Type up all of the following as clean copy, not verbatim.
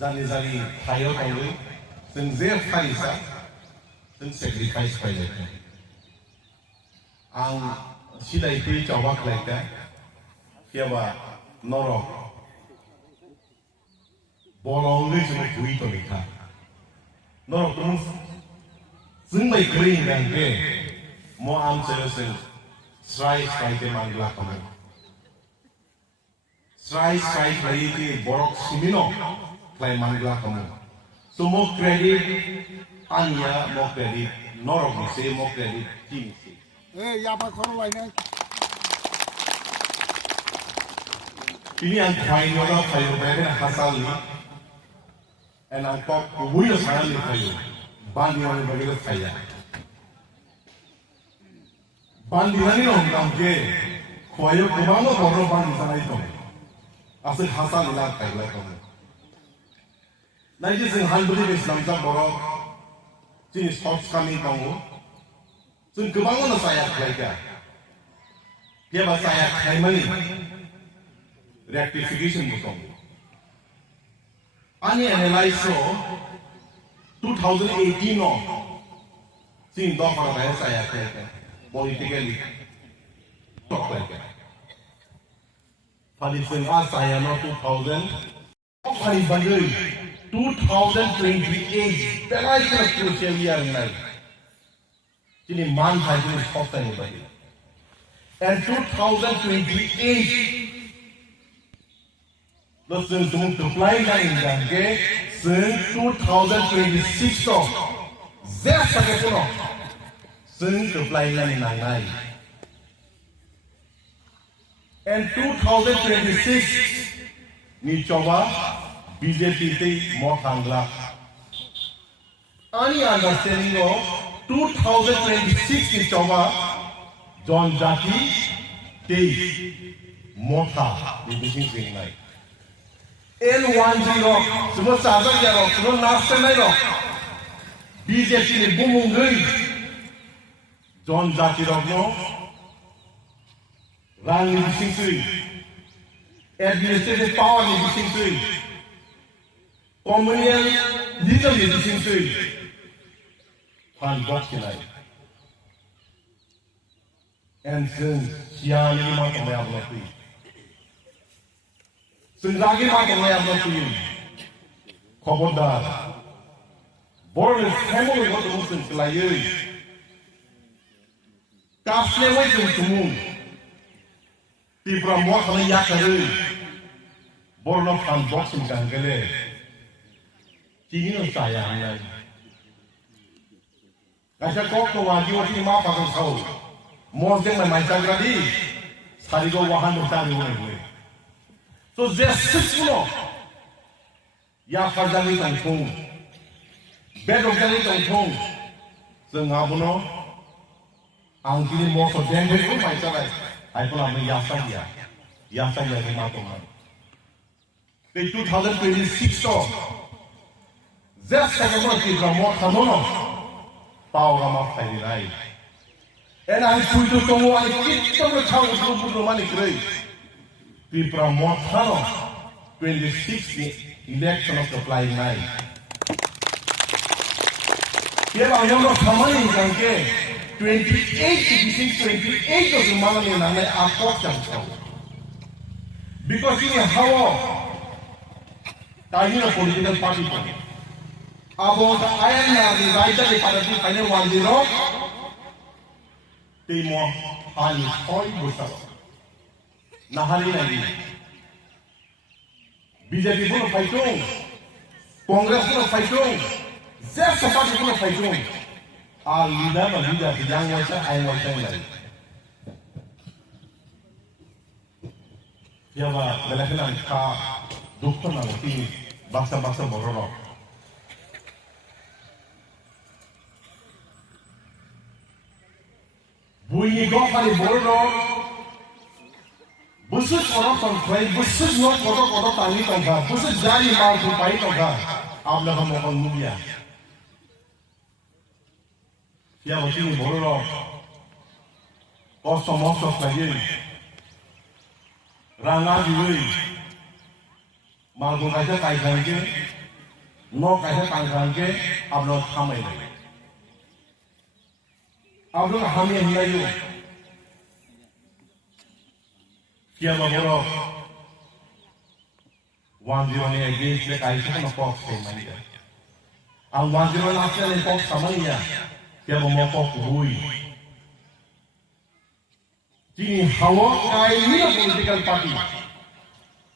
जानि थायाव थाङो जों जे फाइसा जों सेक्रिफाइस खालामो आं सिदायखै जावाखलायदा फियाबा नरक bolongnya cuma duit atau nikah. Nol terus, semai kering dan ke, mau am selesai, serai ke mangla kamu, serai lagi ke borok simino, klay mangla kamu. Semua kredit, anya mau kredit, norok ni mau kredit kini sih. Ya apa korang lainnya? Ini yang kain orang kayu mereka hasal ni. And kok wujud saya ni kayu, bandi orang begitu saya. Bandi ni orang ke, kayu kemana orang bandi sana itu, asal hasal ilah kayu lah kamu. Nanti sing handuli Islam tak borok, jenis hoax kami kamu, sing kemana saya kayu, dia bahasa saya kayu mana, rectification bukan. Ani analyze so 2018 no sin do para saya kayak politically talk like tadi saya no 2000 hari bandai 2028 pelai crucial year nai ini man hari soft ni bagi and 2028 Listen to the plan dan ke sen 2026 to zat sangat puno sen the plan nang and 2026 ni coba BJP te mau hangla ani understanding of 2026 ni coba John Jati te motha ni bising sing nai N10 semua sahaja ya roh, semua nasib ni roh. BJP ni bumung gay. John Jati roh no, rang ni bising tui, administrative power ni bising tui, communal leader ni bising tui, fan box ni. And siapa ni macam apa tui. Senjagi macam apa tu? Khobordar. Borang semua itu mungkin selain. Kasih lagi temu. Tiada muak kalau ya kerja. Borang fan box macam gele. Kini orang sayang lagi. Kasih kau tu wajib wajib maaf akan tahu. Muak dengan macam tadi. Hari kau wahan bertanya ni. So there's six more. Ya fardali tangkung. Bedok dali tangkung. Sengabuno. Angkini mo so dengbe ko mai sarai. Ai pun amri yasa dia. Yasa dia ke mato man. The 2026 to. There's second ki ramo khamono. Pau rama phai rai. And I put to tomo ai kitto chau grupo mani krei. Pipra Mothano 26 election of the flying night. Here I am not coming kan ke 28 of the money na may akot jam chau. Because ini how tayo na political party po. Abo sa ayan na di raja di parati kanya 10 timo hani hoy busa. Nahari lagi. BJP pun fighting, Congress pun fighting, Zesa party pun fighting. Leader yang macam ayam macam lagi. Ya bah, belakang ka doktor nanti bangsa borok. Bunyi kau kali borok. Busuk orang sampai, busuk not kotor tani tangga, busuk jari mal sampai tangga. Abla kamu akan mulia. Ya macam ni borok. Kosong lagi. Rangga juga. Mal kaca kai lagi. no kaisa tangkangke abno thamai lai abno hami hindayu kiama boro 10 ni against le kaisa no pok se mai ang 10 last le pok samanya kiama mo pok hui kini hawa kai ni political party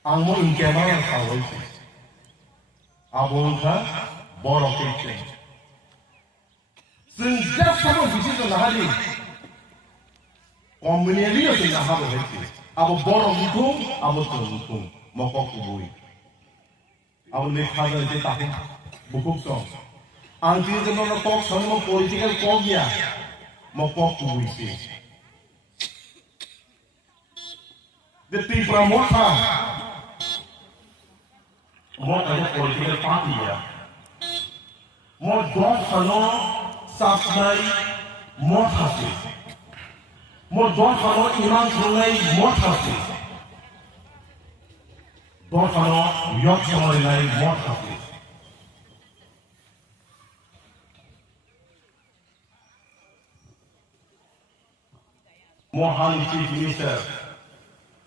ang mo in camera sawai abong kha boro ke sejak sama bisi to nahali komunili yo sing nahalo heti abo boro mutung abo mutung mokok kubui abo le khaga je ta bukuk song ang ti de no tok song mo political kogya mokok kubui si de ti pramotha mo ada political party ya mo don sano sapnai mo thasi mo don sano iman sunai mo thasi don sano yok samai nai mo thasi Mohan Chief Minister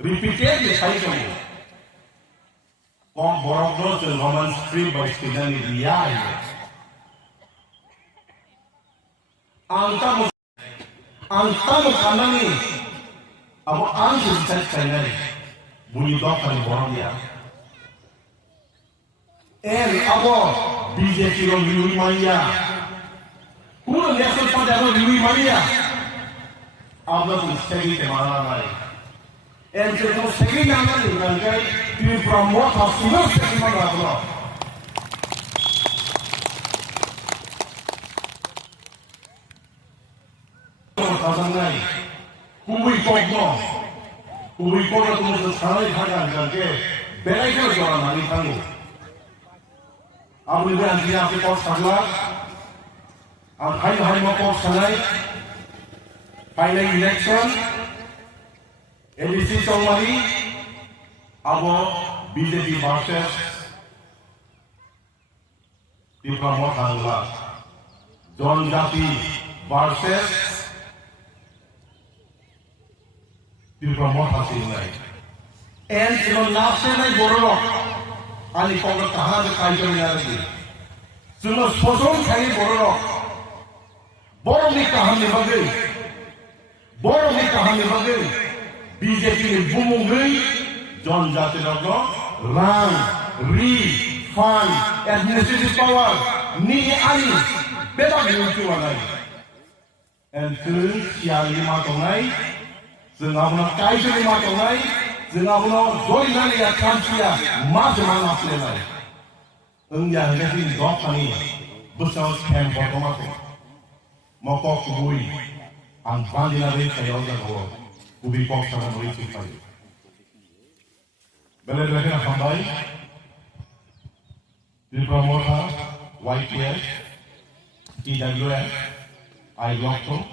repeatedly cited Kong Borok dan Roman Street by Stephen Riyai. Angka kanani, abo angka bisa cengeng, bunyi dokter Borok dia. Abo BJP lo Lui Mania, kurang national party abo Lui Mania, abo tu segi kemana lagi. Jadi kalau segi nama ni kan di promote hasilnya segi mana lah. Kalau nai, kubui kogno tu mesti sangat harga kan berai kalau jualan mani tanggu. Abu ni anti api kau sahaja, hai mau kau sanai, final election. ABC Somali, abo BJP versus di promote hangla, John Jati versus di promote hasil nai. Kalau nafsu nai borok, ani kongkat tahan kajian lagi. Sudah sosok kali borok ni tahan ni bagai, borok ni tahan ni bagai. BJP ni bumungui John Jati Ragno Rang, Ri, Fan, Administrative Power Ni Ali Beda Giltu Wanai And Kering Siang Lima Tongai Sengabuna Kaisa Lima Tongai Sengabuna Zoi Nani Ya Kansia Mas Mana Selai Enggak Jadi Dok Kani Besar Camp Botomato Mokok Kubui Ang Bandina Rin Kayoga Gawa Ubi pok sama merisi pai. Bela-bela kena hambai. Di promoter YPS, TWS, I Lockton,